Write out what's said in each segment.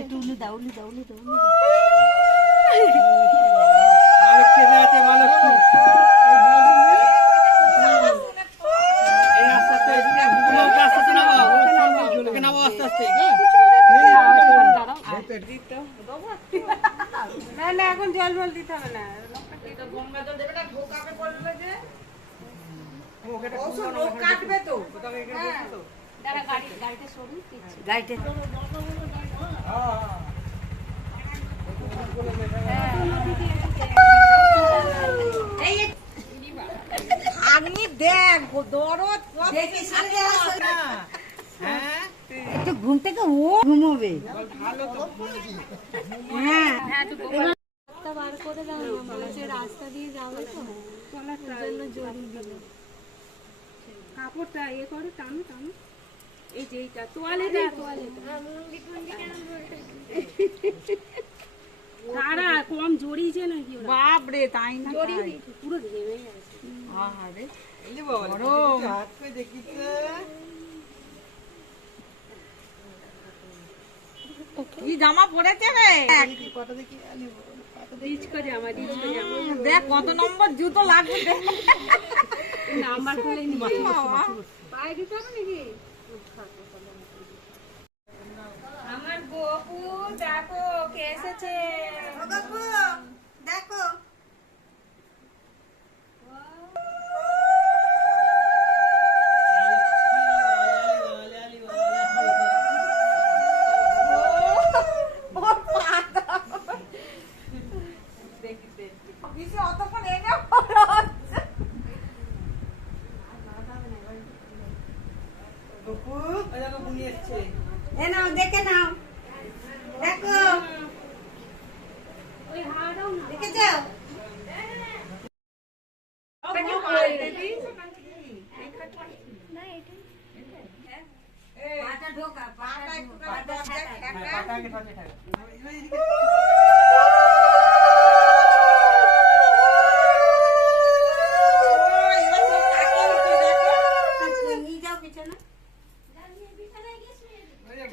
একটু উলু দাও, উলু দাও, উলু দাও, উলু দাও। না এখন জল জল দিতে হবে না, গঙ্গা জল দেবে না, ঢোকাবে পড়বে যে রোগ কাটবে তো। দাঁড়া, গাড়িতে সরুন, গাড়িতে আপনি দেখ দরদ একটু ঘুম থেকে ও ঘুমোবে। হ্যাঁ, বার করে দাও না, মানুষের রাস্তা দিয়ে যাবে তো, জন্য জড়িয়ে দিল কাপড়টা ইয়ে করো, টানো টানো, এই যে এইটা তোয়ালেটা তারা কম জড়িয়েছে নাকি? বাপ রে, তাই না জড়িয়ে দিয়েছে পুরো ঘেমে গেছে। আরে কি জামা পরেছে রে, ডিচকো জামা, ডিচকো জামা, দেখ কত নম্বর জুতো লাগবে, নাম্বার খুলে নিয়ে পায়ে দিতে হবে নাকি? আমার গপু দেখো কে এসেছে, দেখো অতক্ষণ এই না এ নাও, দেখে নাও, দেখো ওই হাওয়া দাও না, দেখেছো? পাটা ঢোকা, পাটা একটু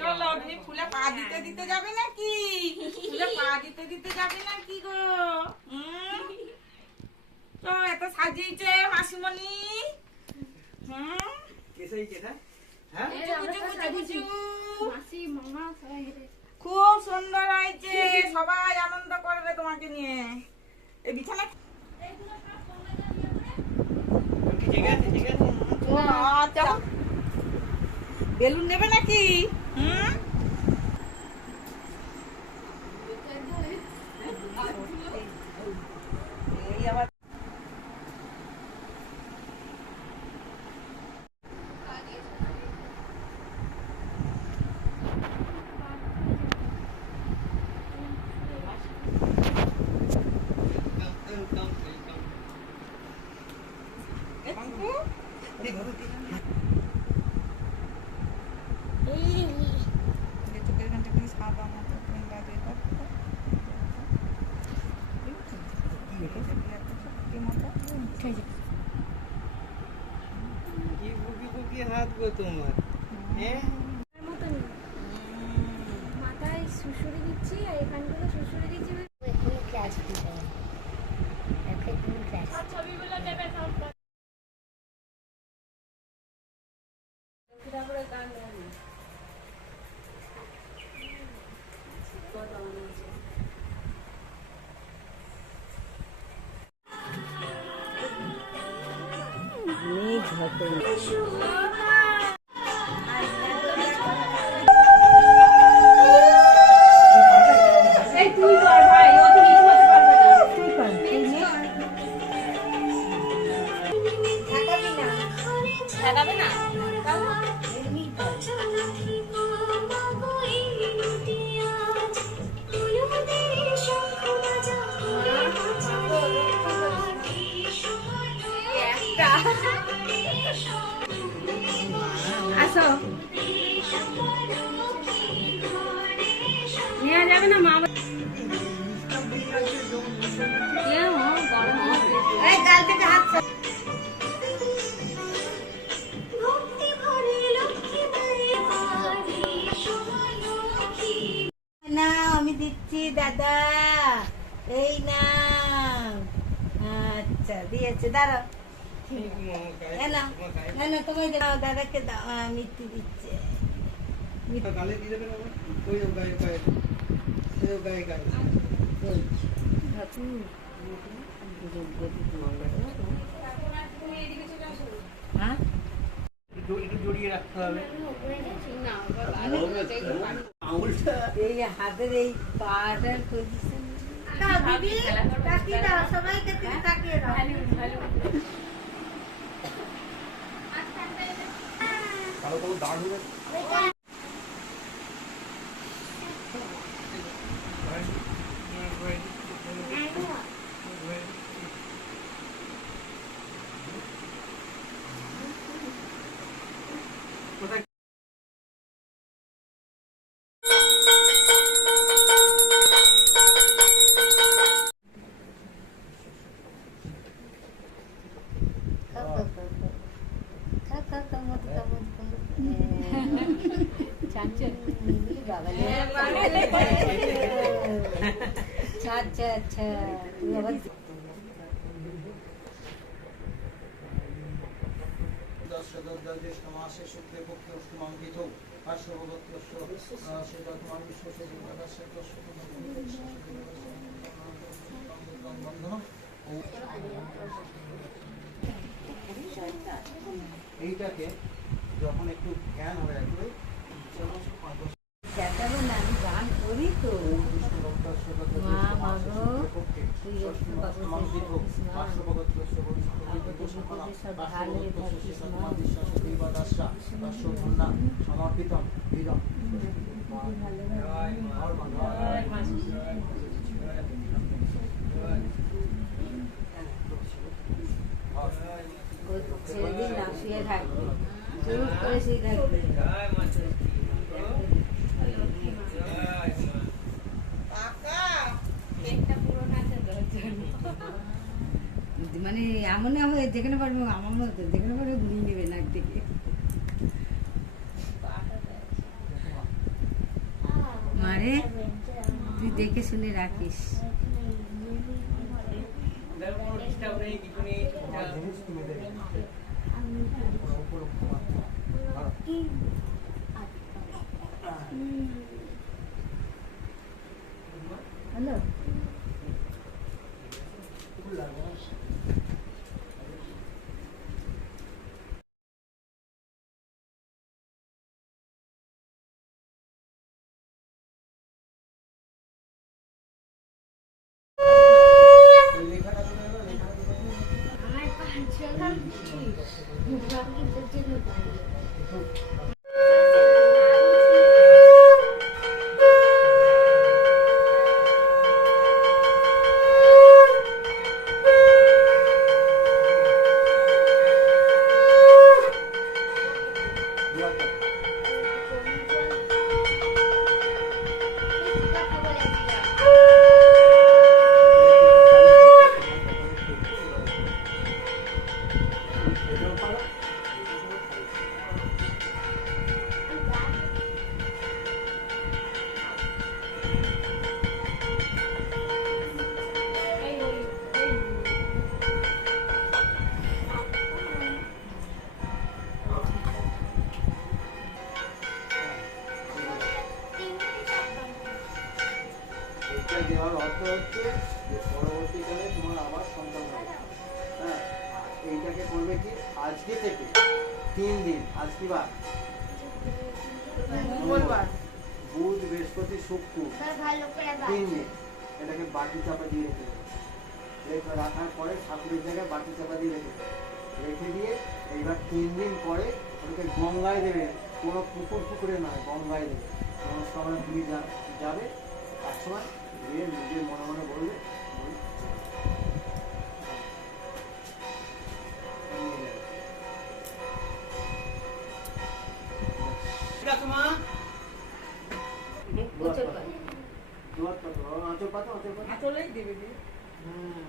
চলো, তুমি ফুলে পা দিতে দিতে যাবে নাকি? ফুলে পা দিতে দিতে যাবে নাকি গো? তো এত সাজিয়েছে মাসিমণি, মাসি মামা সবাই হেঁটে খুব সুন্দর হয়েছে, সবাই আনন্দ করবে তোমাকে নিয়ে। এই বিছানা আচ্ছা, বেলুন নেবে নাকি? এই আবার হাত গো তোমার, মতন মাথায় শুশুরে দিচ্ছি আর এখানগুলো শুশুরে দিচ্ছি। ছবিগুলো দেবে সব মেঘ হবে। তুই কর ভাই, ও তো কিছু করতে পারবে না। তুই কর, তুই নে। লাগাবে না? আসো, নেওয়া যাবে না মা? গরম গাল থেকে হাত ভক্তি ভরে লক্ষ্মী দাদা, এই নাও। আচ্ছা দিয়েছে, দাঁড়াও। এ নাও, তোমায় দাও, দাদাকে দাও। মিষ্টি দিচ্ছে। গালে দিয়ে দেবেন আমার। ওই যে গায়ে গায়ে। এই গায়ে গায়ে। হ্যাঁ, একটু জড়িয়ে রাখতে হবে। এই হাতের এই পাটার পজিশন। সবাইকে তাকিয়ে দাও। কালো কালো দাগ হবে। কোথায় আচ্ছা আচ্ছা, মাসে শুক্রে পক্ষে অষ্টমাঙ্কিত আর সর্বত্র সেটা তোমার বিশ্বাসে এইটাকে যখন একটু জ্ঞান হয়ে আসবে চেঁচাবো না, আমি গান করি তো। মা মাগো, তুই একটু অষ্টমাঙ্কিত ভালোই থাকিস মা। সমর্পিতম বীরম ছেড়ে দিন না, শুয়ে থাকবে, চুপ করে শুয়ে থাকবে। মানে এমন হবে যেখানে পারবো, আমার মতো যেখানে পারবো ঘুরিয়ে নেবে নাক থেকে। মারে তুই দেখে শুনে রাখিস। জিনিস কিনে দেবে হ্যালো, লেখাটা তুলে দেবে, লেখাটা তুলে দেবে। আমার পাঁচজন জন্য এটা দেওয়ার অর্থ হচ্ছে যে পরবর্তীকালে তোমার আবার সন্তান হবে। হ্যাঁ, আর এইটাকে করবে কি আজকে থেকে 3 দিন, আজ কি বার? মঙ্গলবার। বুধ, বৃহস্পতি, শুক্র, 3 দিন এটাকে বাটি চাপা দিয়ে রেখে দেবে। রেখে রাখার পরে ঠাকুরের জায়গায় বাটি চাপা দিয়ে রেখে দেবে। রেখে দিয়ে এইবার 3 দিন পরে ওটাকে গঙ্গায় দেবে। কোনো পুকুরে নয়, গঙ্গায় দেবে। নমস্কার তুমি যাবে এক সময় গিয়ে নিজের মনে মনে বলবে ঠিক আছে মা। আঁচল পাতো, চলেই দেবে হ্যাঁ